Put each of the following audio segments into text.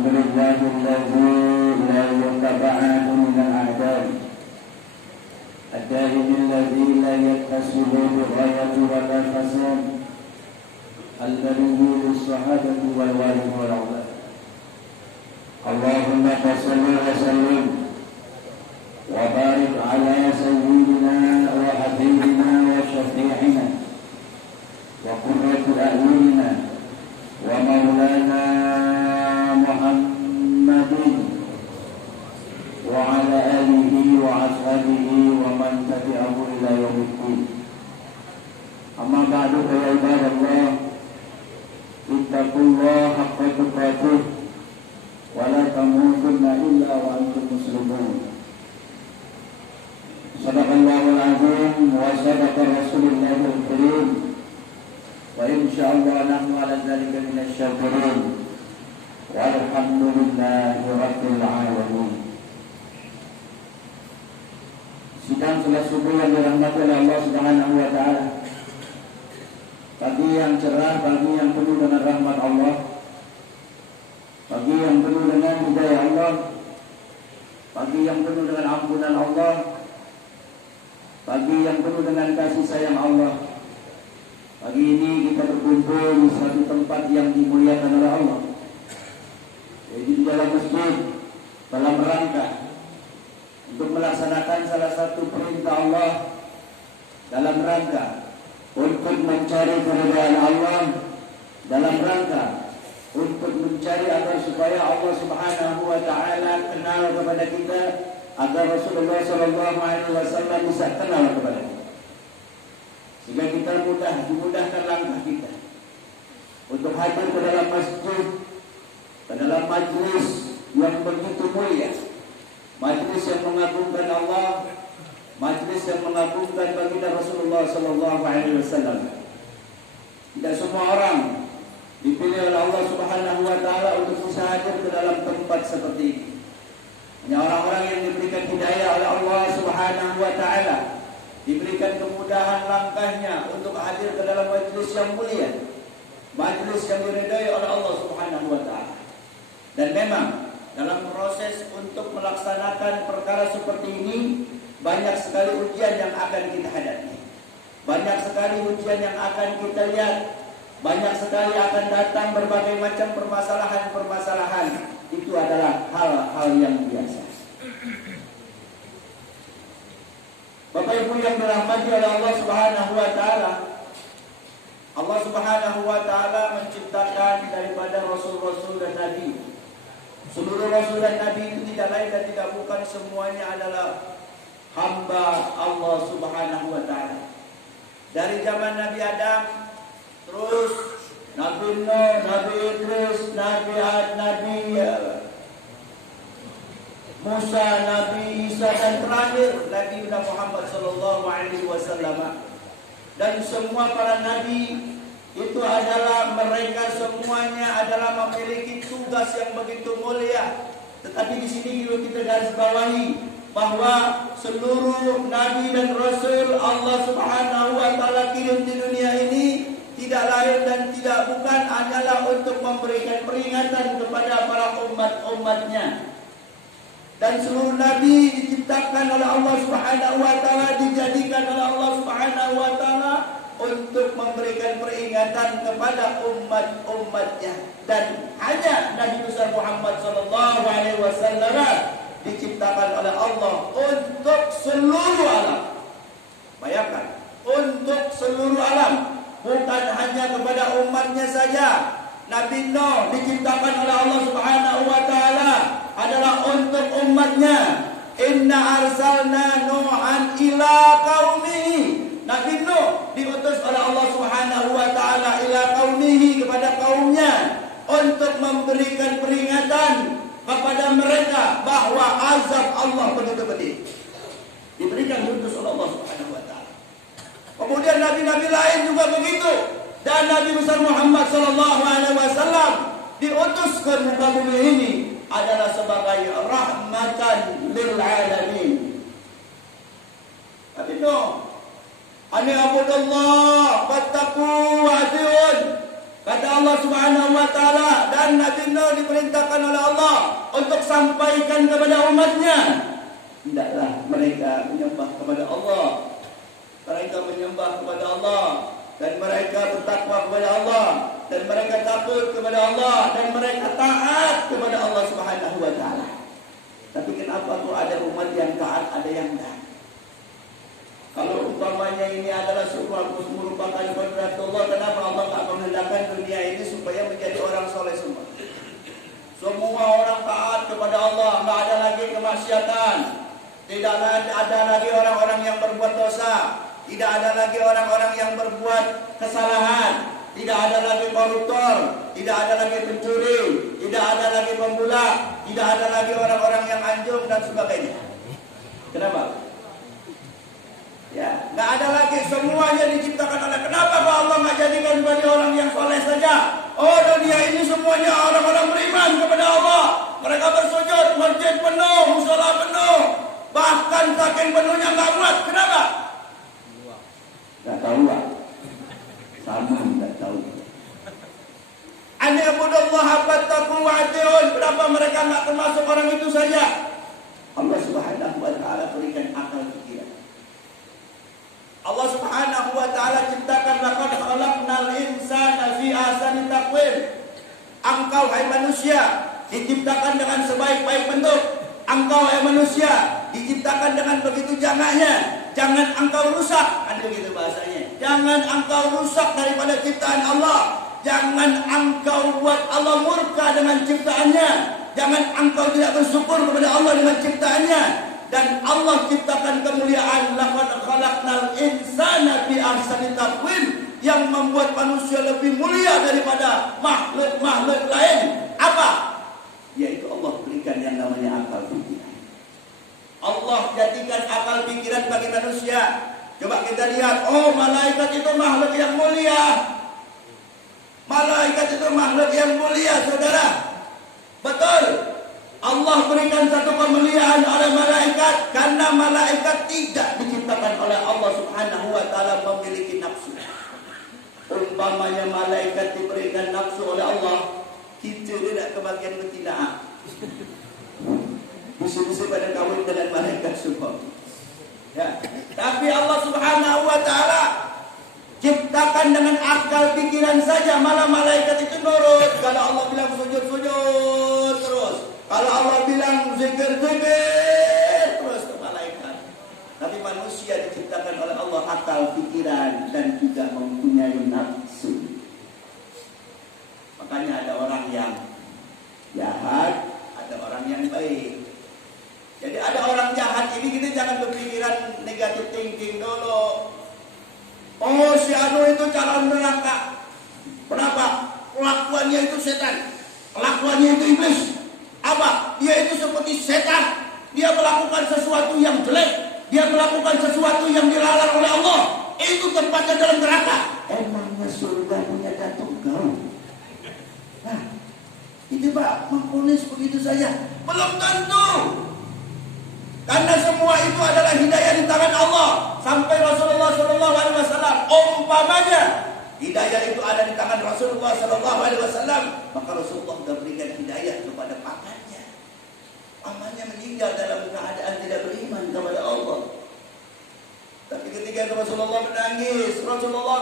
الحمد لله الذي لا يتبعد من الأعداء الدائم الذي لا يتصل بغاية ولا فساد البري للصحابة والوالد والأولاد. اللهم صل وسلم وبارك على سيدنا وحبيبنا وشفيعنا وقرة أعيننا ومولانا محمد وعلى آله وأصحابه ومن تبعه إلى يوم الدين. أما بعد فيا عباد الله اتقوا الله حق تقاته ولا تموتن إلا وأنتم مسلمون. صدق الله العظيم وصدق رسول الله الكريم وإن شاء الله نحن على ذلك من الشاكرين والحمد لله رب العالمين. Sidang salat subuh yang dirahmati oleh Allah Subhanahu wa taala. Pagi yang cerah, pagi yang penuh dengan rahmat Allah. Pagi yang penuh dengan hidayah Allah. Pagi yang penuh dengan ampunan Allah. Pagi yang penuh dengan kasih sayang Allah. Pagi ini kita berkumpul di satu tempat yang dimuliakan oleh Allah, yaitu di dalam masjid, dalam rangka untuk melaksanakan salah satu perintah Allah, dalam rangka untuk mencari keridhaan Allah, dalam rangka untuk mencari agar supaya Allah Subhanahu wa taala kenal kepada kita, agar Rasulullah sallallahu alaihi wasallam bisa kenal kepada kita. Sehingga kita dimudahkan langkah kita untuk hadir ke dalam masjid, ke dalam majlis yang begitu mulia, majlis yang mengagungkan Allah, majlis yang mengagungkan baginda Rasulullah sallallahu alaihi wasallam. Tidak semua orang dipilih oleh Allah Subhanahu wa taala untuk bisa hadir ke dalam tempat seperti ini. Hanya orang-orang yang diberikan hidayah oleh Allah Subhanahu wa taala, diberikan kemudahan langkahnya untuk hadir ke dalam majlis yang mulia, majlis yang diridai oleh Allah Subhanahu wa taala. Dan memang dalam proses untuk melaksanakan perkara seperti ini banyak sekali ujian yang akan kita hadapi. Banyak sekali ujian yang akan kita lihat. Banyak sekali akan datang berbagai macam permasalahan-permasalahan. Itu adalah hal-hal yang biasa. Bapak Ibu yang dirahmati oleh Allah Subhanahu wa taala, Allah Subhanahu wa taala menciptakan daripada rasul-rasul dan nabi. Seluruh rasul dan nabi itu tidak lain dan tidak bukan semuanya adalah hamba Allah Subhanahu wa taala. Dari zaman Nabi Adam, terus Nabi Nuh, Nabi Idris, Nabi Ad, Nabi Musa, Nabi Isa, dan terakhir Nabi Muhammad sallallahu alaihi wasallam. Dan semua para nabi itu adalah, mereka semuanya adalah memiliki tugas yang begitu mulia. Tetapi di sini juga kita garis bawahi bahwa seluruh nabi dan rasul Allah Subhanahu wa taala kirim di dunia ini tidak lain dan tidak bukan adalah untuk memberikan peringatan kepada para umat-umatnya. Dan seluruh nabi diciptakan oleh Allah Subhanahu wa taala, dijadikan oleh Allah Subhanahu wa taala untuk memberikan peringatan kepada umat-umatnya. Dan hanya Nabi besar Muhammad sallallahu alaihi wasallam diciptakan oleh Allah untuk seluruh alam. Bayangkan, untuk seluruh alam, bukan hanya kepada umatnya saja. Nabi Nuh diciptakan oleh Allah Subhanahu wa taala adalah untuk umatnya. Inna arsalna Nuhan ila qaumihi. Nabi Nuh diutus oleh Allah Subhanahu wa taala ila qaumihi, kepada kaumnya, untuk memberikan peringatan kepada mereka bahwa azab Allah begitu pedih. Diberikan diutus oleh Allah Subhanahu wa taala. Kemudian nabi-nabi lain juga begitu. Dan Nabi besar Muhammad sallallahu alaihi wasallam diutus ke muka bumi ini adalah sebagai rahmatan lil alamin. Nabi Nuh, ani abudullah fattaqu wa'diyun. Kata Allah Subhanahu wa taala, dan Nabi Nuh diperintahkan oleh Allah untuk sampaikan kepada umatnya, hendaklah mereka menyembah kepada Allah. Mereka menyembah kepada Allah dan mereka bertakwa kepada Allah dan mereka takut kepada Allah dan mereka taat kepada Allah Subhanahu wa taala. Tapi kenapa kok ada umat yang taat, ada yang tidak? Kalau umpamanya ini adalah sebuah merupakan kodrat Allah, kenapa Allah tak menghendakkan dunia ini supaya menjadi orang soleh semua? Semua orang taat kepada Allah, tidak ada lagi kemaksiatan, tidak ada lagi orang-orang yang berbuat dosa, tidak ada lagi orang-orang yang berbuat kesalahan, tidak ada lagi koruptor, tidak ada lagi pencuri, tidak ada lagi pembulak, tidak ada lagi orang-orang yang anjing dan sebagainya. Kenapa? Ya, nggak ada lagi, semuanya diciptakan oleh. Kenapa kok Allah nggak jadikan bagi orang yang soleh saja? Oh, dunia ini semuanya orang-orang beriman kepada Allah. Mereka bersujud, masjid penuh, musola penuh, bahkan saking penuhnya nggak muat. Kenapa? Nggak tahu lah, sama nggak tahu. An'budullaha wattaqu wa'tiun. Kenapa mereka nggak termasuk orang itu saja? Allah Subhanahu wa taala berikan akal pikiran. Allah Subhanahu wa taala ciptakan, laqad khalaqnal insana fi ahsani taqwim. Engkau hai manusia diciptakan dengan sebaik-baik bentuk. Engkau hai manusia diciptakan dengan begitu jangannya. Jangan engkau rusak, ada begitu bahasanya. Jangan engkau rusak daripada ciptaan Allah. Jangan engkau buat Allah murka dengan ciptaannya. Jangan engkau tidak bersyukur kepada Allah dengan ciptaannya. Dan Allah ciptakan kemuliaan, laqad khalaqnal insana fi ahsani taqwim, yang membuat manusia lebih mulia daripada makhluk-makhluk lain. Apa? Yaitu Allah berikan yang namanya akal pikiran. Allah jadikan akal pikiran bagi manusia. Coba kita lihat, oh malaikat itu makhluk yang mulia. Malaikat itu makhluk yang mulia, saudara. Betul. Allah berikan satu kemuliaan oleh malaikat karena malaikat tidak diciptakan oleh Allah Subhanahu wa taala memiliki nafsu. Umpamanya malaikat diberikan nafsu oleh Allah, kita tidak kebagian betina. Bisa-bisa pada kawin dengan malaikat semua. Ya. Tapi Allah Subhanahu wa taala ciptakan dengan akal pikiran saja, malah malaikat itu nurut. Kalau Allah bilang sujud, sujud terus. Kalau Allah bilang zikir, zikir terus ke malaikat. Tapi manusia diciptakan oleh Allah akal pikiran dan juga mempunyai nafsu. Makanya ada orang yang jahat, ada orang yang baik. Jadi ada orang jahat ini kita jangan berpikiran negatif thinking dulu. Oh, si Anu itu calon neraka. Kenapa? Kelakuannya itu setan. Kelakuannya itu iblis. Apa? Dia itu seperti setan. Dia melakukan sesuatu yang jelek. Dia melakukan sesuatu yang dilarang oleh Allah. Itu tempatnya dalam neraka. Emangnya surga punya jantung kau? Nah, itu Pak, memponis begitu saja. Belum tentu. Karena semua itu adalah hidayah di tangan Allah. Sampai Rasulullah SAW, umpamanya hidayah itu ada di tangan Rasulullah SAW, maka Rasulullah sudah berikan hidayah kepada pamannya. Pamannya meninggal dalam keadaan tidak beriman kepada Allah. Tapi ketika Rasulullah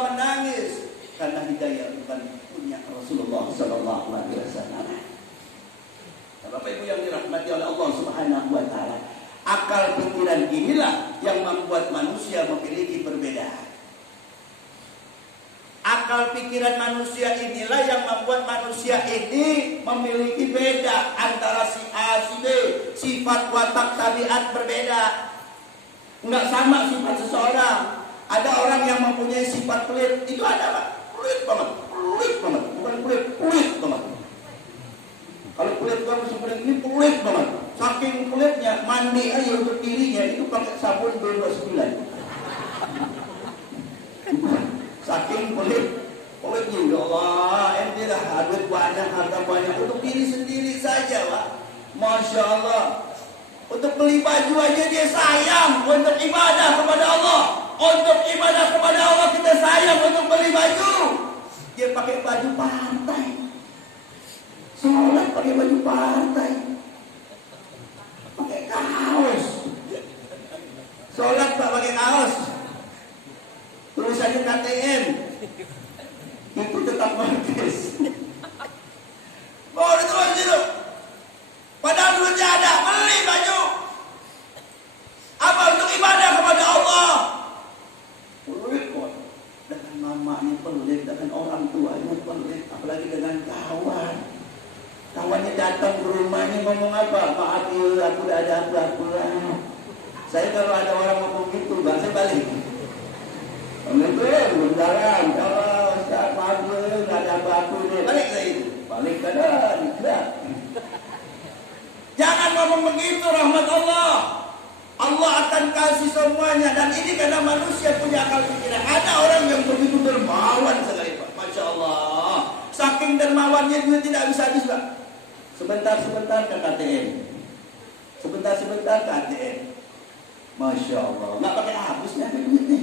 menangis karena hidayah bukan punya Rasulullah SAW. Bapak Ibu yang dirahmati oleh Allah Subhanahu wa taala, akal pikiran inilah yang membuat manusia memiliki perbedaan. Akal pikiran manusia inilah yang membuat manusia ini memiliki beda antara si A, si B. Sifat, watak, tabiat berbeda. Enggak sama sifat seseorang. Ada orang yang mempunyai sifat pelit. Itu ada Pak. Pelit banget. Bukan pelit banget. Kalau pelit kamu seperti ini pelit banget. Saking pelitnya, mandi aja untuk dirinya itu pakai sabun B29. Saking pelitnya, ya Allah, ente dah duit banyak, harta banyak untuk diri sendiri saja, Pak. Masya Allah. Untuk beli baju aja dia sayang untuk ibadah kepada Allah. Untuk ibadah kepada Allah kita sayang untuk beli baju. Dia pakai baju partai. Sholat pakai baju partai. Pakai kaos. Sholat pak pakai kaos. Tulisannya KTM. Itu tetap markis. Oh ditulis itu. Padahal duitnya ada, beli baju. Apa untuk ibadah kepada Allah? Pelit kok. Dengan mamanya pelit, dengan orang tuanya pelit, apalagi dengan kawan. Kawannya datang ke rumahnya ngomong apa? Maaf ya, aku udah ada apa-apa. Saya kalau ada orang ngomong gitu, bang, saya balik. Bendaran, kalau Ustaz maaf ya, nggak ada apa-apa deh. Balik saya itu. Balik kadang, tidak. Jangan ngomong begitu, rahmat Allah. Allah akan kasih semuanya. Dan ini karena manusia punya akal pikiran. Ada orang yang begitu dermawan sekali, Pak. Masya Allah. Saking dermawannya duit tidak bisa habis, Pak. Sebentar-sebentar ke KTM. Sebentar-sebentar ke ATM. Masya Allah. Nggak pakai habisnya duitnya.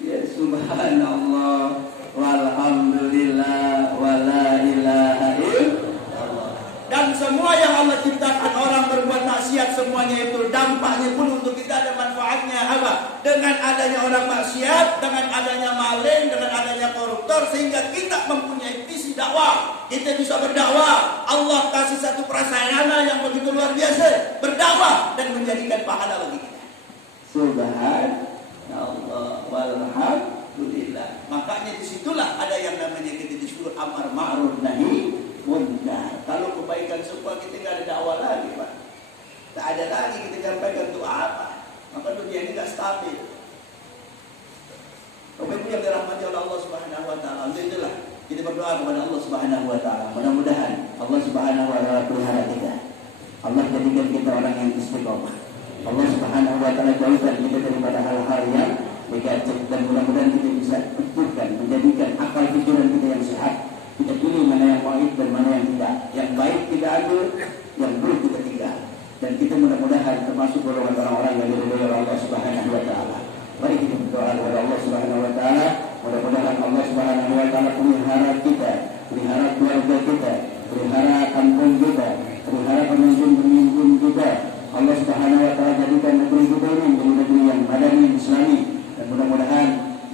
Ya subhanallah. Walhamdulillah. Wala ilaha illallah. Dan semua yang Allah ciptakan, orang berbuat maksiat, semuanya itu dampaknya pun untuk kita ada manfaatnya. Apa? Dengan adanya orang maksiat, dengan adanya maling, dengan adanya koruptor, sehingga kita mempunyai visi dakwah. Kita bisa berdakwah. Allah kasih satu prasarana yang begitu luar biasa, berdakwah dan menjadikan pahala bagi kita. Subhanallah walhamdulillah. Makanya disitulah ada yang namanya kita disuruh amar ma'ruf nahi munkar. Kalau kebaikan semua kita nggak ada dakwah lagi, Pak. Tak ada lagi kita sampaikan untuk apa. Maka dunia ini nggak stabil. Bapak Ibu yang dirahmati oleh Allah Subhanahu Wa Taala, alhamdulillah kita berdoa kepada Allah Subhanahu Wa Taala. Mudah-mudahan Allah Subhanahu Wa Taala pelihara kita. Allah jadikan kita orang yang istiqomah. Allah Subhanahu Wa Taala jauhkan kita daripada hal-hal yang negatif, dan mudah-mudahan kita bisa betulkan, menjadikan akal pikiran kita yang sehat. Kita pilih mana yang baik dan mana yang tidak. Yang baik kita ambil, yang buruk kita tinggal. Dan kita mudah-mudahan termasuk golongan orang-orang yang diridhai oleh Allah Subhanahu Wa Taala. Mari kita berdoa kepada Allah Subhanahu Wa Taala. Mudah-mudahan Allah Subhanahu Wa Taala pelihara kita, pelihara keluarga kita, pelihara kampung kita, pelihara pemimpin-pemimpin kita. Allah Subhanahu Wa Taala jadikan negeri kita ini menjadi negeri yang madani, Islami. Dan mudah-mudahan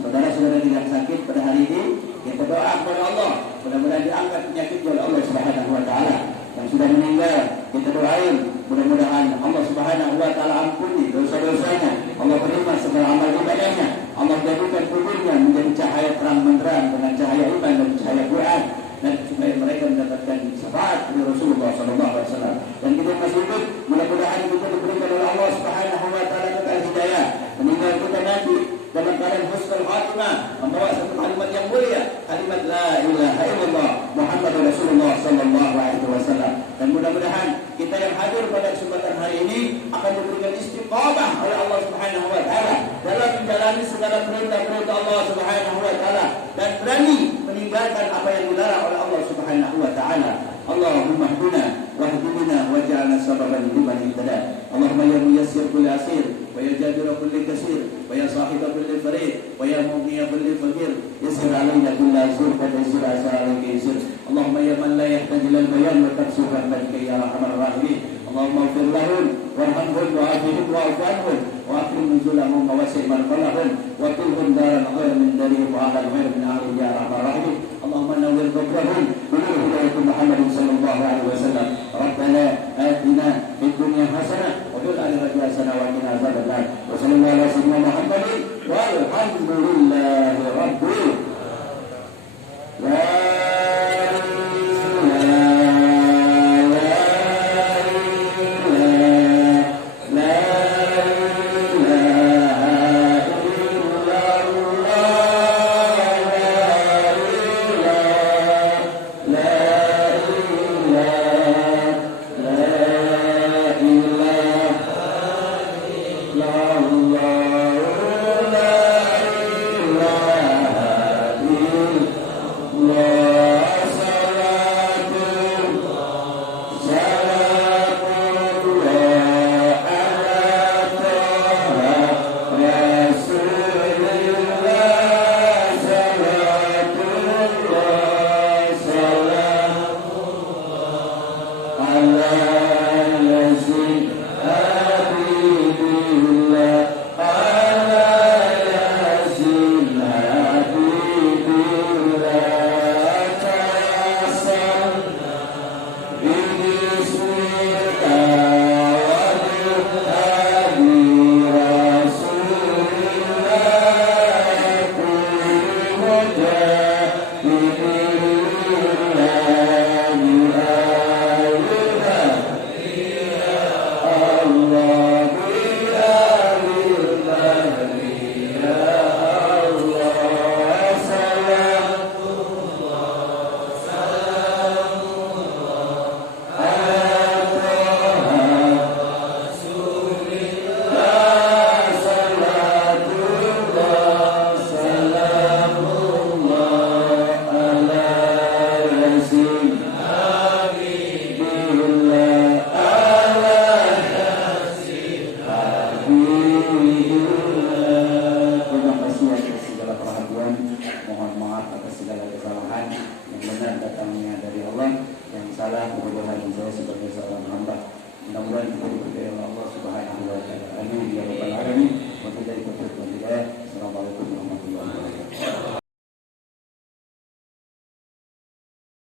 saudara-saudara tidak sakit pada hari ini, kita doa kepada Allah, mudah-mudahan diangkat penyakit oleh Allah Subhanahu Wa Taala. Yang sudah meninggal, kita doain, mudah-mudahan Allah Subhanahu Wa Taala ampuni dosa-dosanya. Allah terima segala amal ibadahnya. Allah jadikan kuburnya menjadi cahaya terang benderang dengan cahaya iman dan cahaya Quran, dan supaya mereka mendapatkan syafaat dari Rasulullah SAW. Dan kita masih hidup, mudah-mudahan kita diberikan oleh Allah Subhanahu Wa Taala kekal hidayah. Meninggal kita nanti dalam keadaan husnul khatimah, membawa satu kalimat yang mulia, kalimat la ilaha illallah Muhammadur Rasulullah sallallahu alaihi wasallam. Dan mudah-mudahan kita yang hadir pada kesempatan hari ini akan diberikan istiqamah oleh Allah Subhanahu Wa Taala dalam menjalani segala perintah-perintah Allah Subhanahu Wa Taala, dan berani meninggalkan apa yang dilarang oleh Allah Subhanahu Wa Taala. Allahumma hdina wahdina waj'alna sababan liman ihtada. Allahumma ya muyassir kulli asir wa ya jabir kulli kasir wa ya sahib kulli farid wa ya mughni kulli faqir yassir alaina kulli asir wa yassir alayka yasir. Allahumma ya man la yahtaj ila al-bayan wa tafsir rahmatika ya arhamar rahimin. Allahumma ighfir lahum warhamhum wa'afihim wa'fu anhum wa akrim nuzulahum wa wasi' marqalahum wa tulhum daran ghayra min darihim wa ahlan ghayra min ahli ya arhamar rahimin. Allahumma nawwir qabrahum bi nur hidayati Muhammad sallallahu alaihi wasallam. Rabbana atina fid dunya hasanah wa fil akhirati hasanah wa qina adzabannar. Wa sallallahu ala sayyidina Muhammadin walhamdulillahi rabbil alamin. salah kebodohan saya sebagai seorang hamba. Mudah-mudahan kita diberkahi oleh Allah Subhanahu wa taala. Amin ya rabbal alamin. Wa billahi taufiq wal hidayah. Assalamualaikum